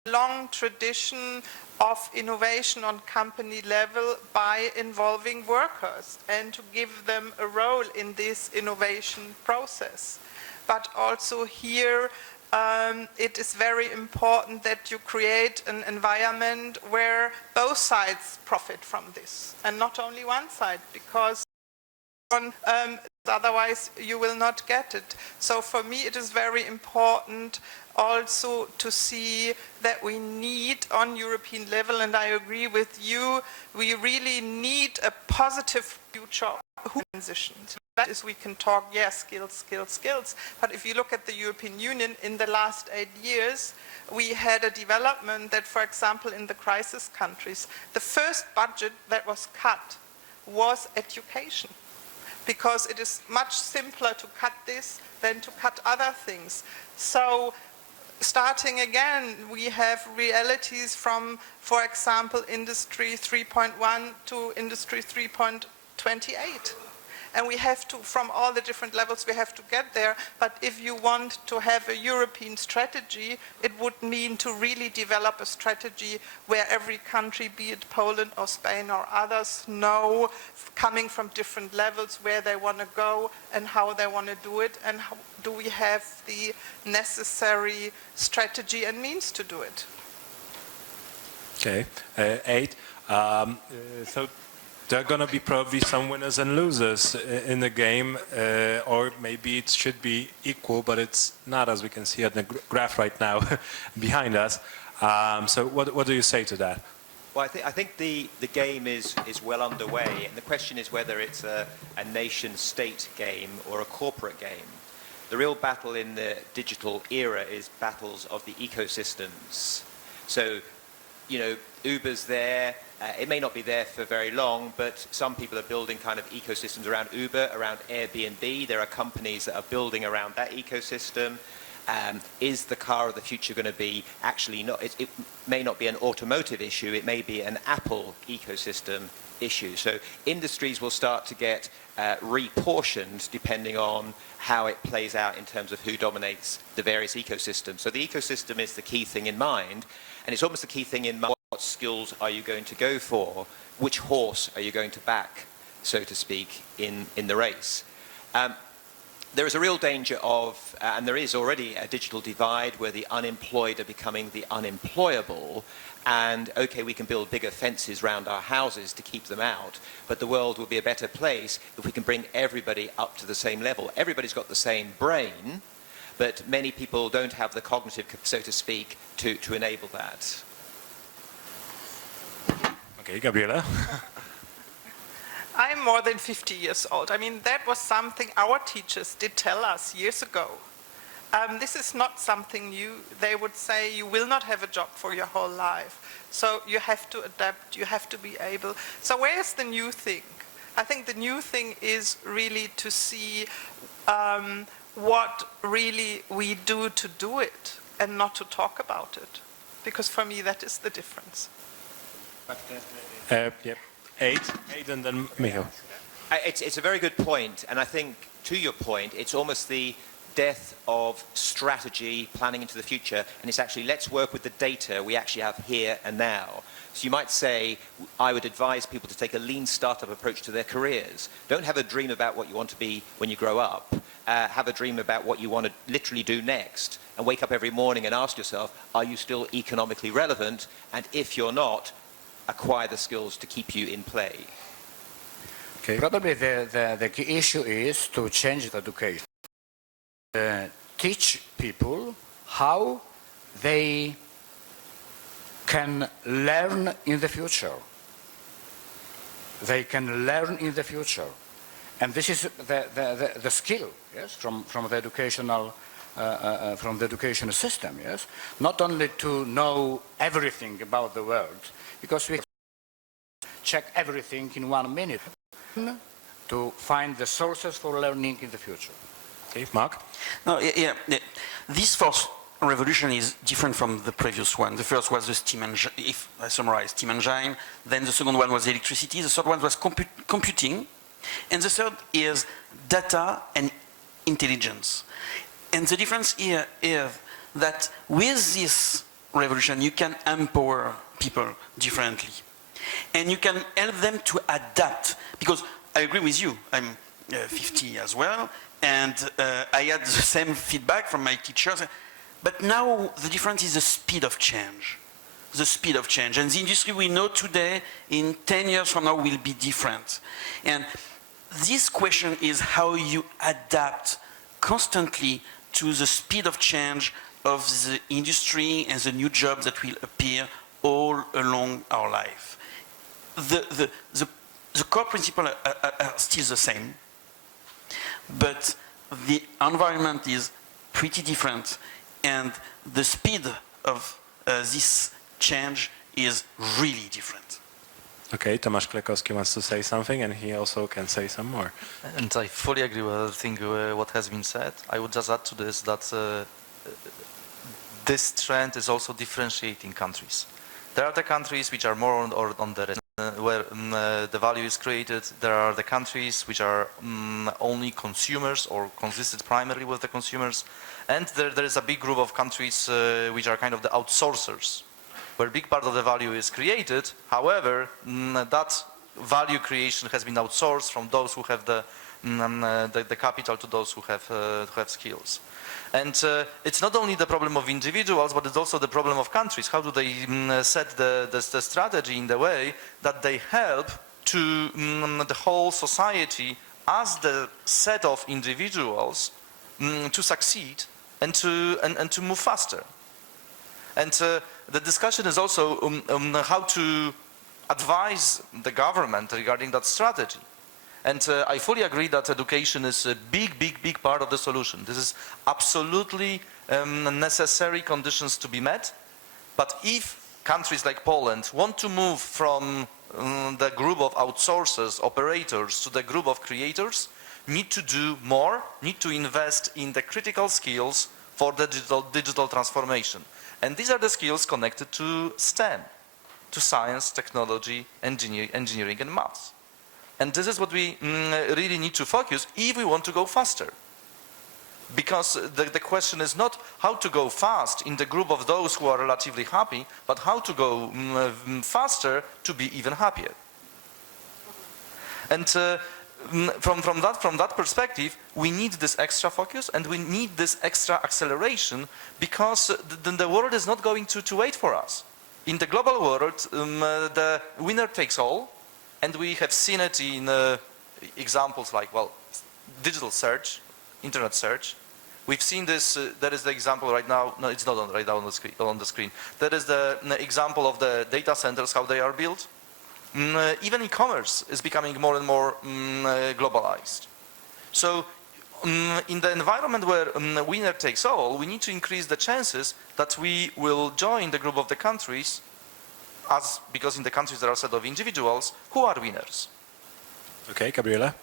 Long tradition of innovation on company level by involving workers and to give them a role in this innovation process. But also here it is very important that you create an environment where both sides profit from this and not only one side, because otherwise you will not get it. So for me it is very important also to see that we need on European level, and I agree with you, we really need a positive future transitions. That is, we can talk, yes, skills, skills, skills, but if you look at the European Union in the last 8 years, we had a development that, for example, in the crisis countries, the first budget that was cut was education, because it is much simpler to cut this than to cut other things. So starting again, we have realities from, for example, Industry 3.1 to Industry 3.28. And we have to, from all the different levels, we have to get there. But if you want to have a European strategy, it would mean to really develop a strategy where every country, be it Poland or Spain or others, know, coming from different levels, where they want to go and how they want to do it, and how do we have the necessary strategy and means to do it. Okay, 8. So there are going to be probably some winners and losers in the game, or maybe it should be equal, but it's not, as we can see on the graph right now behind us. So what do you say to that? Well, I think the game is well underway, and the question is whether it's a nation-state game or a corporate game. The real battle in the digital era is battles of the ecosystems. So, you know, Uber's there. It may not be there for very long, but some people are building kind of ecosystems around Uber, around Airbnb. There are companies that are building around that ecosystem. Is the car of the future going to be actually not, it may not be an automotive issue, it may be an Apple ecosystem issue. So industries will start to get reportioned depending on how it plays out in terms of who dominates the various ecosystems. So the ecosystem is the key thing in mind, and it's almost the key thing in mind. What skills are you going to go for? Which horse are you going to back, so to speak, in the race? There is a real danger of, and there is already a digital divide where the unemployed are becoming the unemployable, and okay, we can build bigger fences around our houses to keep them out, but the world will be a better place if we can bring everybody up to the same level. Everybody's got the same brain, but many people don't have the cognitive, so to speak, to enable that. Okay, Gabriela. I'm more than 50 years old. I mean, that was something our teachers did tell us years ago. This is not something new. They would say you will not have a job for your whole life. So you have to adapt, you have to be able. So where's the new thing? I think the new thing is really to see what really we do to do it and not to talk about it. Because for me that is the difference. Yep. Eight and then Michał. It's a very good point, and I think, to your point, it's almost the death of strategy, planning into the future, and it's actually let's work with the data we actually have here and now. So you might say, I would advise people to take a lean startup approach to their careers. Don't have a dream about what you want to be when you grow up. Have a dream about what you want to literally do next, and wake up every morning and ask yourself, are you still economically relevant? And if you're not, acquire the skills to keep you in play. Okay. Probably the key issue is to change the education. Teach people how they can learn in the future. They can learn in the future. And this is the skill, yes, from the educational from the educational system, yes? Not only to know everything about the world, because we check everything in 1 minute, to find the sources for learning in the future. Okay, Mark. No, yeah. This first revolution is different from the previous one. The first was the steam engine, if I summarize, steam engine. Then the second one was electricity. The third one was computing. And the third is data and intelligence. And the difference here is that with this revolution, you can empower people differently. And you can help them to adapt. Because I agree with you, I'm 50 as well, and I had the same feedback from my teachers. But now the difference is the speed of change. The speed of change. And the industry we know today, in 10 years from now, will be different. And this question is how you adapt constantly to the speed of change of the industry and the new jobs that will appear all along our life. The core principles are still the same, but the environment is pretty different, and the speed of this change is really different. Okay, Tomasz Klekowski wants to say something, and he also can say some more. And I fully agree with everything what has been said. I would just add to this that this trend is also differentiating countries. There are the countries which are more on the where the value is created. There are the countries which are only consumers or consisted primarily with the consumers. And there is a big group of countries which are kind of the outsourcers, where a big part of the value is created. However, that value creation has been outsourced from those who have the capital to those who have skills. And it's not only the problem of individuals, but it's also the problem of countries. How do they set the strategy in the way that they help to the whole society as the set of individuals to succeed and to move faster? And the discussion is also how to advise the government regarding that strategy. And I fully agree that education is a big part of the solution. This is absolutely necessary conditions to be met. But if countries like Poland want to move from the group of outsourcers, operators, to the group of creators, need to do more, need to invest in the critical skills for the digital transformation. And these are the skills connected to STEM, to science, technology, engineering and maths. And this is what we really need to focus if we want to go faster. Because the question is not how to go fast in the group of those who are relatively happy, but how to go faster to be even happier. And from that perspective, we need this extra focus and we need this extra acceleration, because the world is not going to wait for us. In the global world, the winner takes all, and we have seen it in examples like, well, digital search, internet search. We've seen this, that is the example right now, no, it's not right now on the screen. That is the example of the data centers, how they are built. Even e-commerce is becoming more and more globalized. So in the environment where winner takes all, we need to increase the chances that we will join the group of the countries, because in the countries there are a set of individuals who are winners. Okay, Gabriela.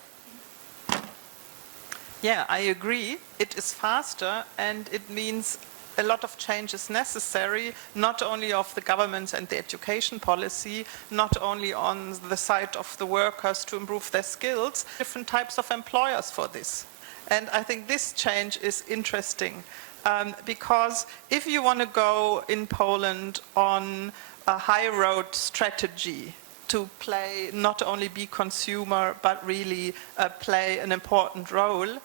Yeah, I agree. It is faster, and it means a lot of change is necessary, not only of the governments and the education policy, not only on the side of the workers to improve their skills, different types of employers for this. And I think this change is interesting, because if you want to go in Poland on a high road strategy to play, not only be consumer, but really play an important role,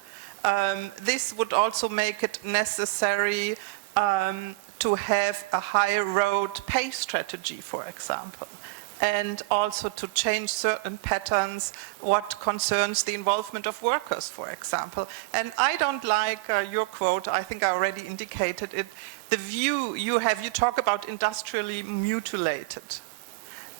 this would also make it necessary to have a high road pay strategy, for example, and also to change certain patterns what concerns the involvement of workers, for example. And I don't like your quote, I think I already indicated it, the view you have, you talk about industrially mutilated.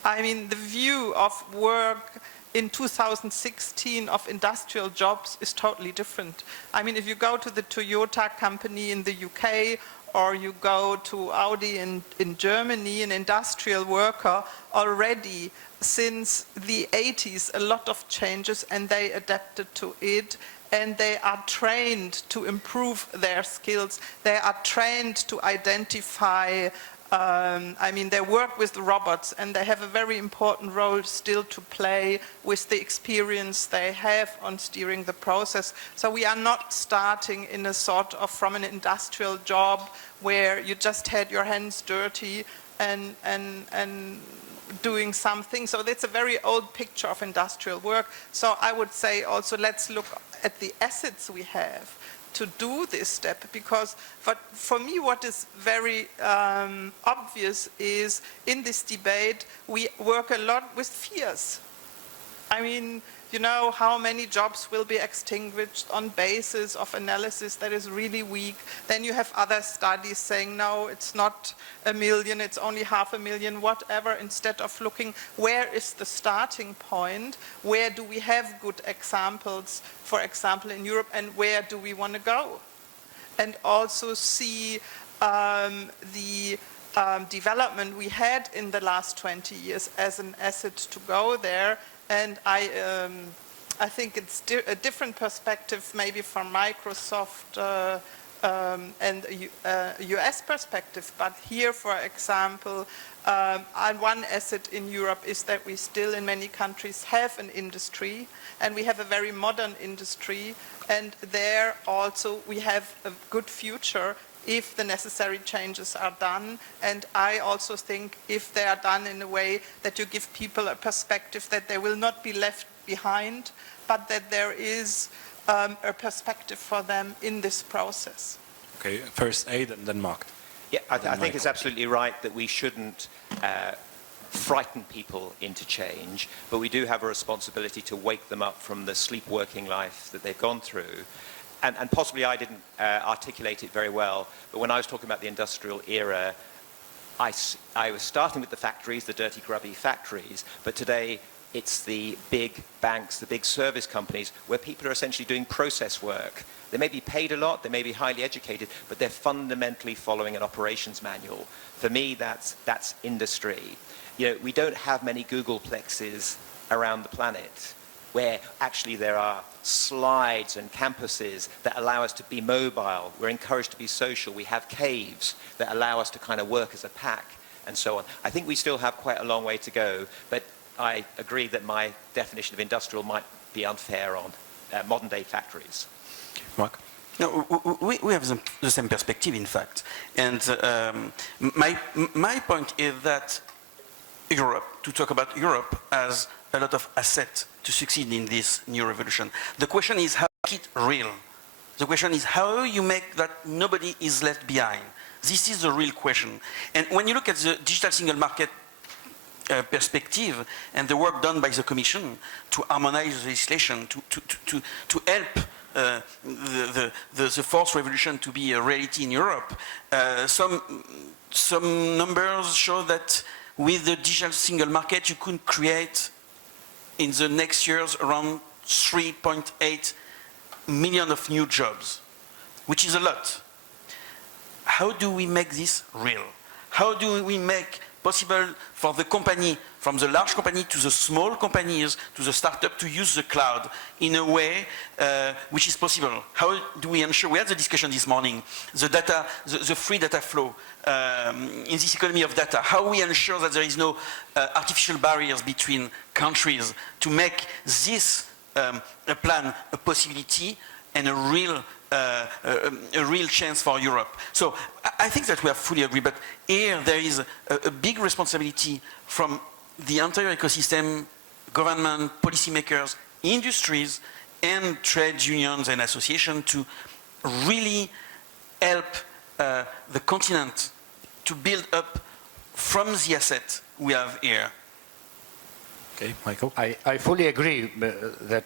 I mean, the view of work in 2016 of industrial jobs is totally different. I mean, if you go to the Toyota company in the UK, or you go to Audi in Germany, an industrial worker, already since the 80s, a lot of changes, and they adapted to it, and they are trained to improve their skills. They are trained to identify I mean, they work with the robots, and they have a very important role still to play with the experience they have on steering the process. So we are not starting in a sort of from an industrial job where you just had your hands dirty and doing something. So that's a very old picture of industrial work. So I would say also let's look at the assets we have to do this step, because for me what is very obvious is in this debate we work a lot with fears. I mean, you know how many jobs will be extinguished on basis of analysis that is really weak. Then you have other studies saying, no, it's not 1 million, it's only 500,000, whatever, instead of looking where is the starting point, where do we have good examples, for example, in Europe, and where do we want to go? And also see the development we had in the last 20 years as an asset to go there. And I think it's a different perspective maybe from Microsoft and a US perspective. But here, for example, one asset in Europe is that we still in many countries have an industry, and we have a very modern industry. And there also we have a good future if the necessary changes are done. And I also think if they are done in a way that you give people a perspective that they will not be left behind, but that there is a perspective for them in this process. Okay, first Aid and then Mark. Yeah, I think it's absolutely right that we shouldn't frighten people into change, but we do have a responsibility to wake them up from the sleepwalking life that they've gone through. And possibly I didn't articulate it very well, but when I was talking about the industrial era, I was starting with the factories, the dirty, grubby factories, but today it's the big banks, the big service companies, where people are essentially doing process work. They may be paid a lot, they may be highly educated, but they're fundamentally following an operations manual. For me, that's industry. You know, we don't have many Googleplexes around the planet, where actually there are slides and campuses that allow us to be mobile. We're encouraged to be social. We have caves that allow us to kind of work as a pack and so on. I think we still have quite a long way to go, but I agree that my definition of industrial might be unfair on modern-day factories. Mark? No, we have the same perspective, in fact. And my point is that Europe, to talk about Europe, has a lot of assets to succeed in this new revolution. The question is how to make it real. The question is how you make that nobody is left behind. This is the real question. And when you look at the digital single market perspective and the work done by the Commission to harmonize the legislation, to help the fourth revolution to be a reality in Europe. Some numbers show that with the digital single market, you could create in the next years around 3.8 million of new jobs, which is a lot. How do we make this real? How do we make possible for the company, from the large company to the small companies, to the startup, to use the cloud in a way which is possible? How do we ensure, we had the discussion this morning, the data, the free data flow in this economy of data, how we ensure that there is no artificial barriers between countries to make this a plan, a possibility, and a real chance for Europe. So I think that we are fully agree, but here there is a big responsibility from the entire ecosystem, government, policymakers, industries, and trade unions and associations to really help the continent to build up from the asset we have here. Okay, Michael? I fully agree that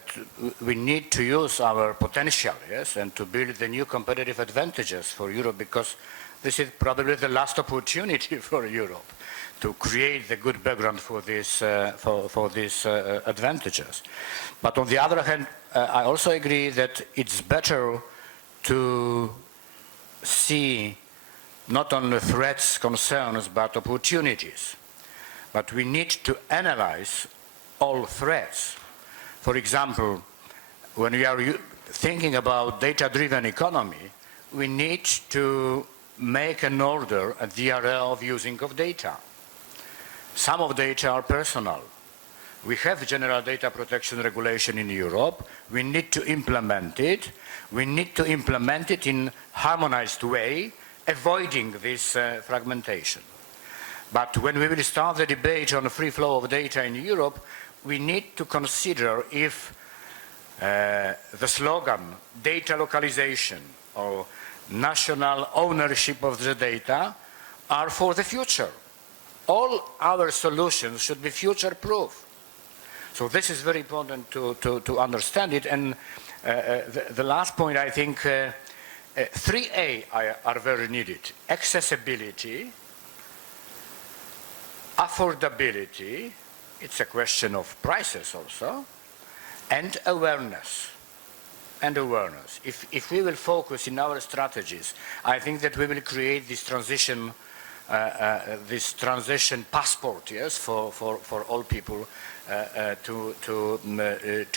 we need to use our potential, yes, and to build the new competitive advantages for Europe, because this is probably the last opportunity for Europe to create the good background for these advantages. But on the other hand, I also agree that it's better to see not only threats, concerns, but opportunities. But we need to analyze all threats. For example, when we are thinking about data-driven economy, we need to make an order at the area of using of data. Some of data are personal. We have general data protection regulation in Europe. We need to implement it. We need to implement it in harmonized way, avoiding this fragmentation. But when we will start the debate on the free flow of data in Europe, we need to consider if the slogan, data localization or national ownership of the data, are for the future. All our solutions should be future-proof. So this is very important to understand it. And the last point, I think, 3A are very needed. Accessibility, affordability, it's a question of prices also, and awareness. And awareness. If we will focus in our strategies, I think that we will create this transition passport, yes, for all people to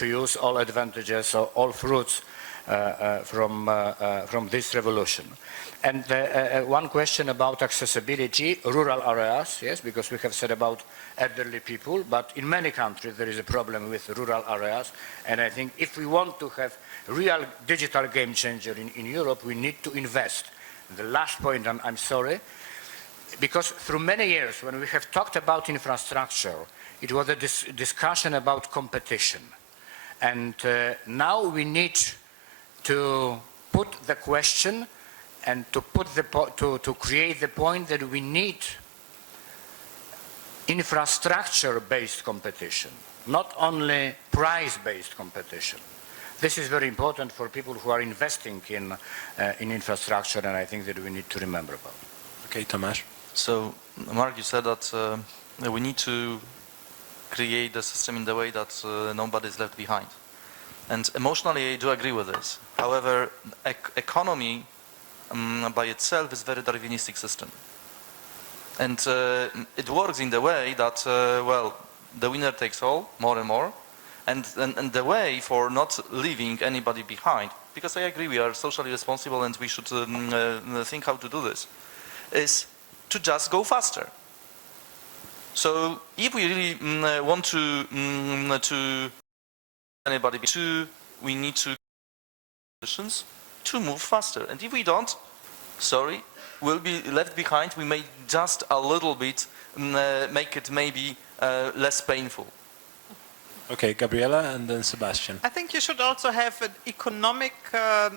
use all advantages or all fruits from this revolution. And one question about accessibility, rural areas, yes, because we have said about elderly people, but in many countries there is a problem with rural areas, and I think if we want to have real digital game changer in Europe, we need to invest. The last point, and I'm sorry, because through many years when we have talked about infrastructure, it was a discussion about competition. And now we need to put the question and to create the point that we need infrastructure-based competition, not only price-based competition. This is very important for people who are investing in infrastructure, and I think that we need to remember about it. Okay, Tomasz. So, Mark, you said that we need to create the system in the way that nobody is left behind. And emotionally, I do agree with this. However, economy by itself is a very Darwinistic system. And it works in the way that, well, the winner takes all, more and more, and the way for not leaving anybody behind, because I agree we are socially responsible and we should think how to do this, is to just go faster. So if we really want to anybody we need to move faster. And if we don't, sorry, we'll be left behind. We may just a little bit make it maybe less painful. Okay, Gabriela and then Sebastian. I think you should also have economic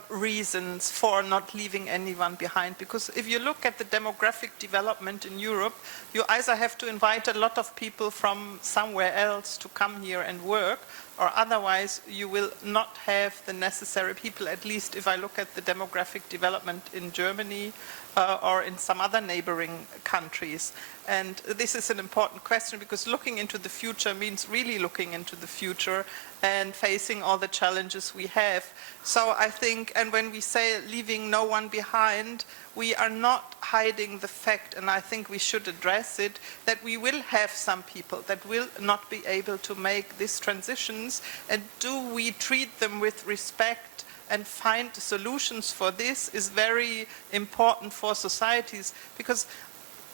reasons for not leaving anyone behind, because if you look at the demographic development in Europe, you either have to invite a lot of people from somewhere else to come here and work, or otherwise you will not have the necessary people, at least if I look at the demographic development in Germany or in some other neighboring countries. And this is an important question, because looking into the future means really looking into the future and facing all the challenges we have. So I think, and when we say leaving no one behind, we are not hiding the fact, and I think we should address it, that we will have some people that will not be able to make these transitions, and do we treat them with respect and find solutions for this is very important for societies, because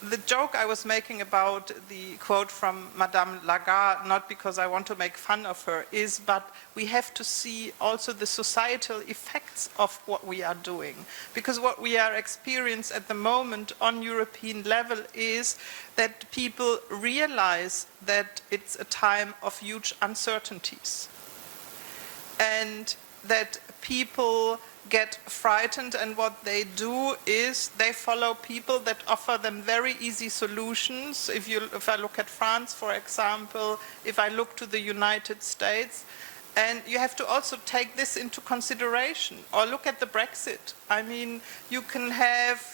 the joke I was making about the quote from Madame Lagarde, not because I want to make fun of her, is but we have to see also the societal effects of what we are doing. Because what we are experiencing at the moment on European level is that people realize that it's a time of huge uncertainties. And that people get frightened, and what they do is they follow people that offer them very easy solutions. If I look at France, for example, if I look to the United States, and you have to also take this into consideration. Or look at the Brexit. I mean, you can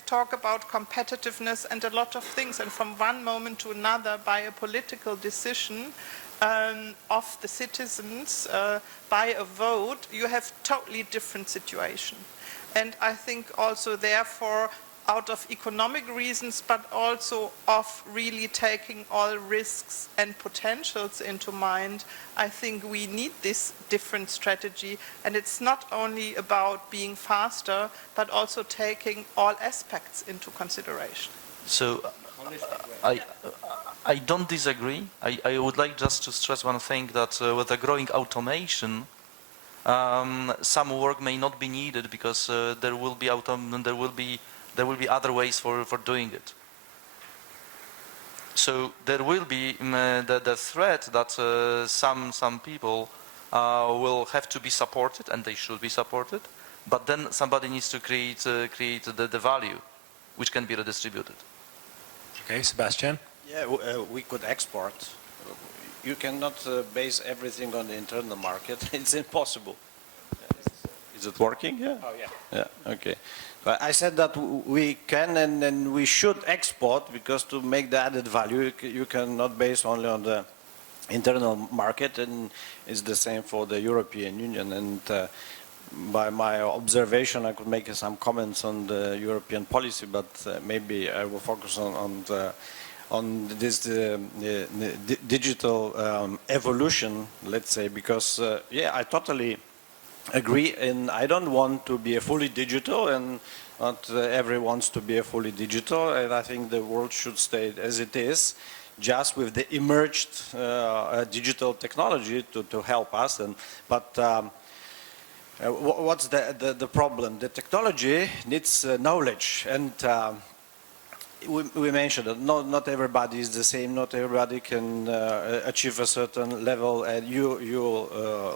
talk about competitiveness and a lot of things, and from one moment to another, by a political decision of the citizens, by a vote, you have totally different situation. And I think also therefore, out of economic reasons, but also of really taking all risks and potentials into mind, I think we need this different strategy. And it's not only about being faster, but also taking all aspects into consideration. So I don't disagree. I would like just to stress one thing, that with the growing automation, some work may not be needed, because there will be other ways for doing it. So there will be the threat that some people will have to be supported, and they should be supported, but then somebody needs to create the value which can be redistributed. Okay, Sebastian. Yeah, we could export. You cannot base everything on the internal market. It's impossible. Is it working? Yeah. Oh, yeah. Yeah. Okay. But I said that we can and we should export, because to make the added value, you cannot base only on the internal market, and it's the same for the European Union. And by my observation, I could make some comments on the European policy, but maybe I will focus on this digital evolution, let's say, because yeah, I totally agree, and I don't want to be a fully digital, and not everyone wants to be a fully digital, and I think the world should stay as it is, just with the emerged digital technology to help us. But what's the problem? The technology needs knowledge, and we mentioned that not everybody is the same, not everybody can achieve a certain level, and you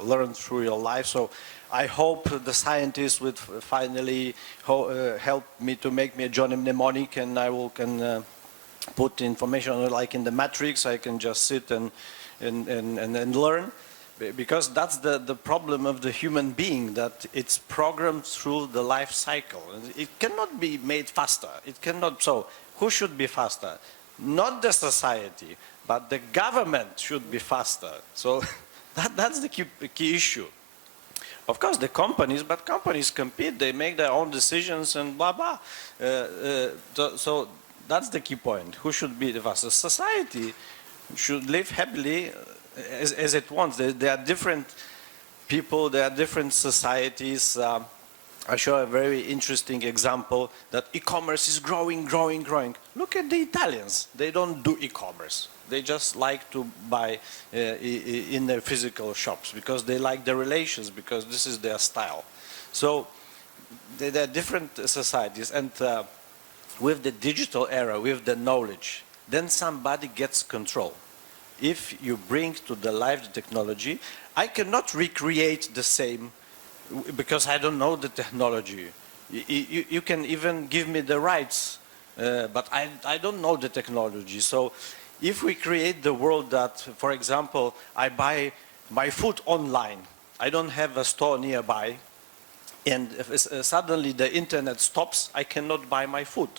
learn through your life. So I hope the scientists would finally help me to make me a Johnny Mnemonic, and I can put information like in the Matrix. I can just sit and learn, because that's the problem of the human being, that it's programmed through the life cycle. It cannot be made faster. It cannot. So who should be faster? Not the society, but the government should be faster. So that's the key issue. Of course, the companies, but companies compete. They make their own decisions and blah, blah. So that's the key point. Who should be the faster? Society should live happily as it wants. There are different people, there are different societies. I show a very interesting example that e-commerce is growing. Look at the Italians. They don't do e-commerce. They just like to buy in their physical shops, because they like the relations, because this is their style. So there are different societies, and with the digital era, with the knowledge, then somebody gets control. if you bring to the life the technology, I cannot recreate the same because I don't know the technology. You can even give me the rights, but I don't know the technology. So if we create the world that, for example, I buy my food online, I don't have a store nearby, and if suddenly the internet stops, I cannot buy my food.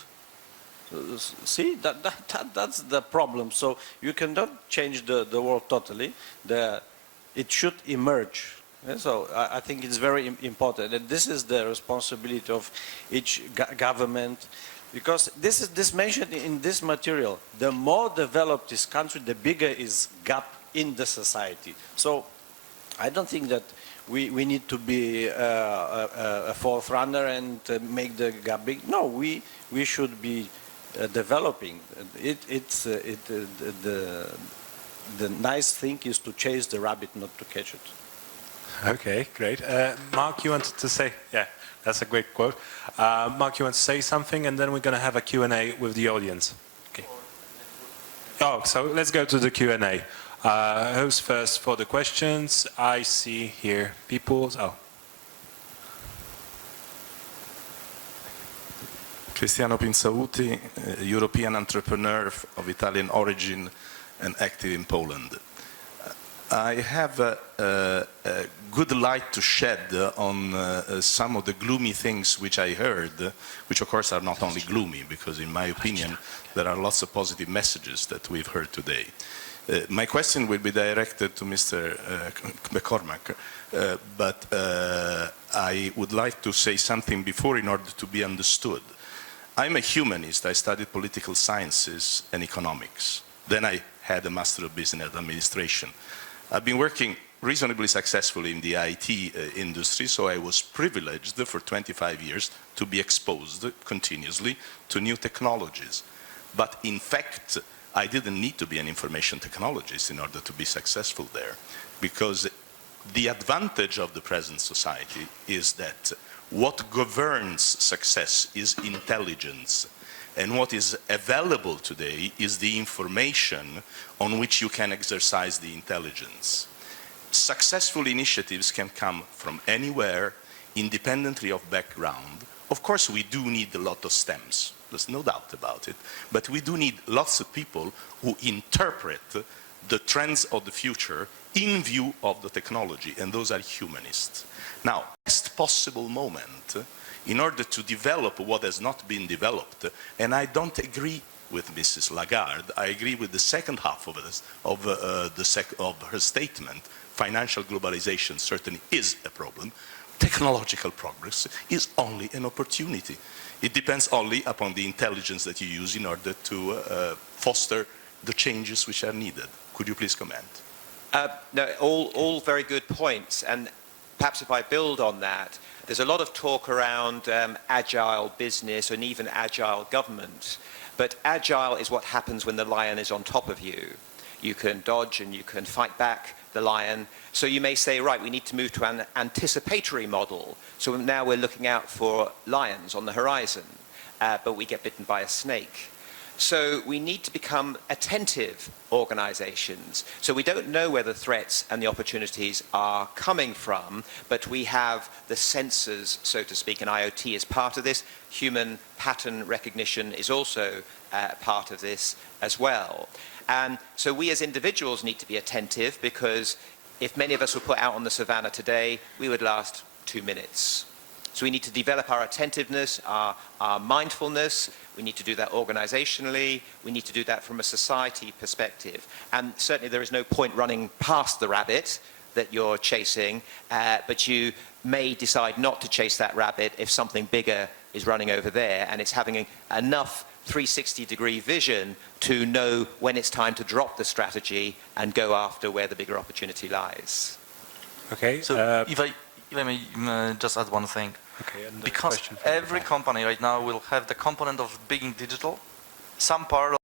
See, that's the problem. So you cannot change the world totally. It should emerge. So I think it's very important, and this is the responsibility of each government, because this mentioned in this material. The more developed this country, the bigger is gap in the society. So I don't think that we need to be a forerunner and make the gap big. No, we should be developing. The nice thing is to chase the rabbit, not to catch it. Okay, great. Mark, you wanted to say, yeah, that's a great quote. Mark, you want to say something, and then we're going to have a Q&A with the audience. Okay. Oh, so let's go to the Q&A. Who's first for the questions? I see here people. Oh. Cristiano Pinsauti, European entrepreneur of Italian origin and active in Poland. I have a good light to shed on some of the gloomy things which I heard, which of course are not only gloomy, because in my opinion there are lots of positive messages that we've heard today. My question will be directed to Mr. McCormack, but I would like to say something before in order to be understood. I'm a humanist. I studied political sciences and economics. Then I had a Master of Business Administration. I've been working reasonably successfully in the IT industry, so I was privileged for 25 years to be exposed continuously to new technologies. But in fact, I didn't need to be an information technologist in order to be successful there, because the advantage of the present society is that what governs success is intelligence. And what is available today is the information on which you can exercise the intelligence. Successful initiatives can come from anywhere, independently of background. Of course, we do need a lot of stems. There's no doubt about it. But we do need lots of people who interpret the trends of the future in view of the technology, and those are humanists. Now, best possible moment in order to develop what has not been developed, and I don't agree with Mrs. Lagarde, I agree with the second half of her statement. Financial globalization certainly is a problem. Technological progress is only an opportunity. It depends only upon the intelligence that you use in order to foster the changes which are needed. Could you please comment? No, all very good points, and perhaps if I build on that, there's a lot of talk around agile business and even agile government, but agile is what happens when the lion is on top of you. You can dodge and you can fight back the lion. So you may say, right, we need to move to an anticipatory model. So now we're looking out for lions on the horizon, but we get bitten by a snake. So we need to become attentive organizations. So we don't know where the threats and the opportunities are coming from, but we have the sensors, so to speak, and IoT is part of this. Human pattern recognition is also part of this as well. And so we as individuals need to be attentive, because if many of us were put out on the savannah today, we would last 2 minutes. So we need to develop our attentiveness, our mindfulness. We need to do that organizationally. We need to do that from a society perspective. And certainly there is no point running past the rabbit that you're chasing, but you may decide not to chase that rabbit if something bigger is running over there, and it's having enough 360-degree vision to know when it's time to drop the strategy and go after where the bigger opportunity lies. Okay. So if I may just add one thing. Okay, and because every company right now will have the component of being digital, some part